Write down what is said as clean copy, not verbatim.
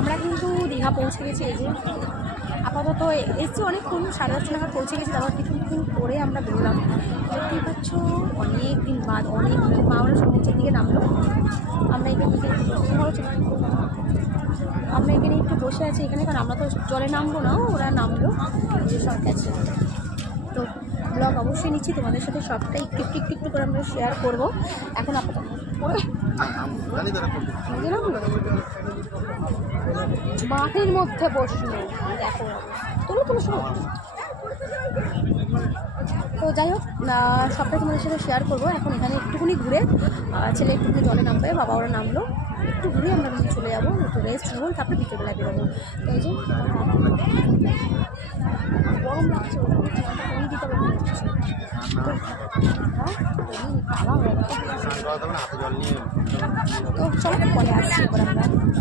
আমরা কিন্তু দীঘা পৌঁছে গেছি। এই যে আপাতত এসছি অনেকক্ষণ, 10:30 নাগাদ পৌঁছে গেছি। তারপর টিফিন করে আমরা বেরোলাম। দেখতেই পাচ্ছ অনেক দিন বাদ, অনেক মা ওরা সমুদ্রের দিকে নামলো। আমরা এখানে একটু বসে আছি এখানে, কারণ আমরা তো জলে নামবো না, ওরা নামলো যে সব গেছে। তো ব্লগ অবশ্যই নিচ্ছি তোমাদের সাথে, সবটাই একটু একটু করে আমরা শেয়ার করবো। এখন আপাতত মাটির মধ্যে বসলো, দেখো তুলো শোনো। তো যাই হোক, সবটাই তোমাদের সাথে শেয়ার করবো। এখন এখানে একটুখানি ঘুরে ছেলে একটুখানি জলে নামবে, বাবা ওরা নামলো, একটু ঘুরে আমরা কিন্তু চলে যাবো, একটু রেস্ট নেবো, তারপরে বিকেলবেলায় বেরোবো। তো এই যে গরম লাগছে, দিতে হবে তো চলো পরে আসছি এবার আমরা।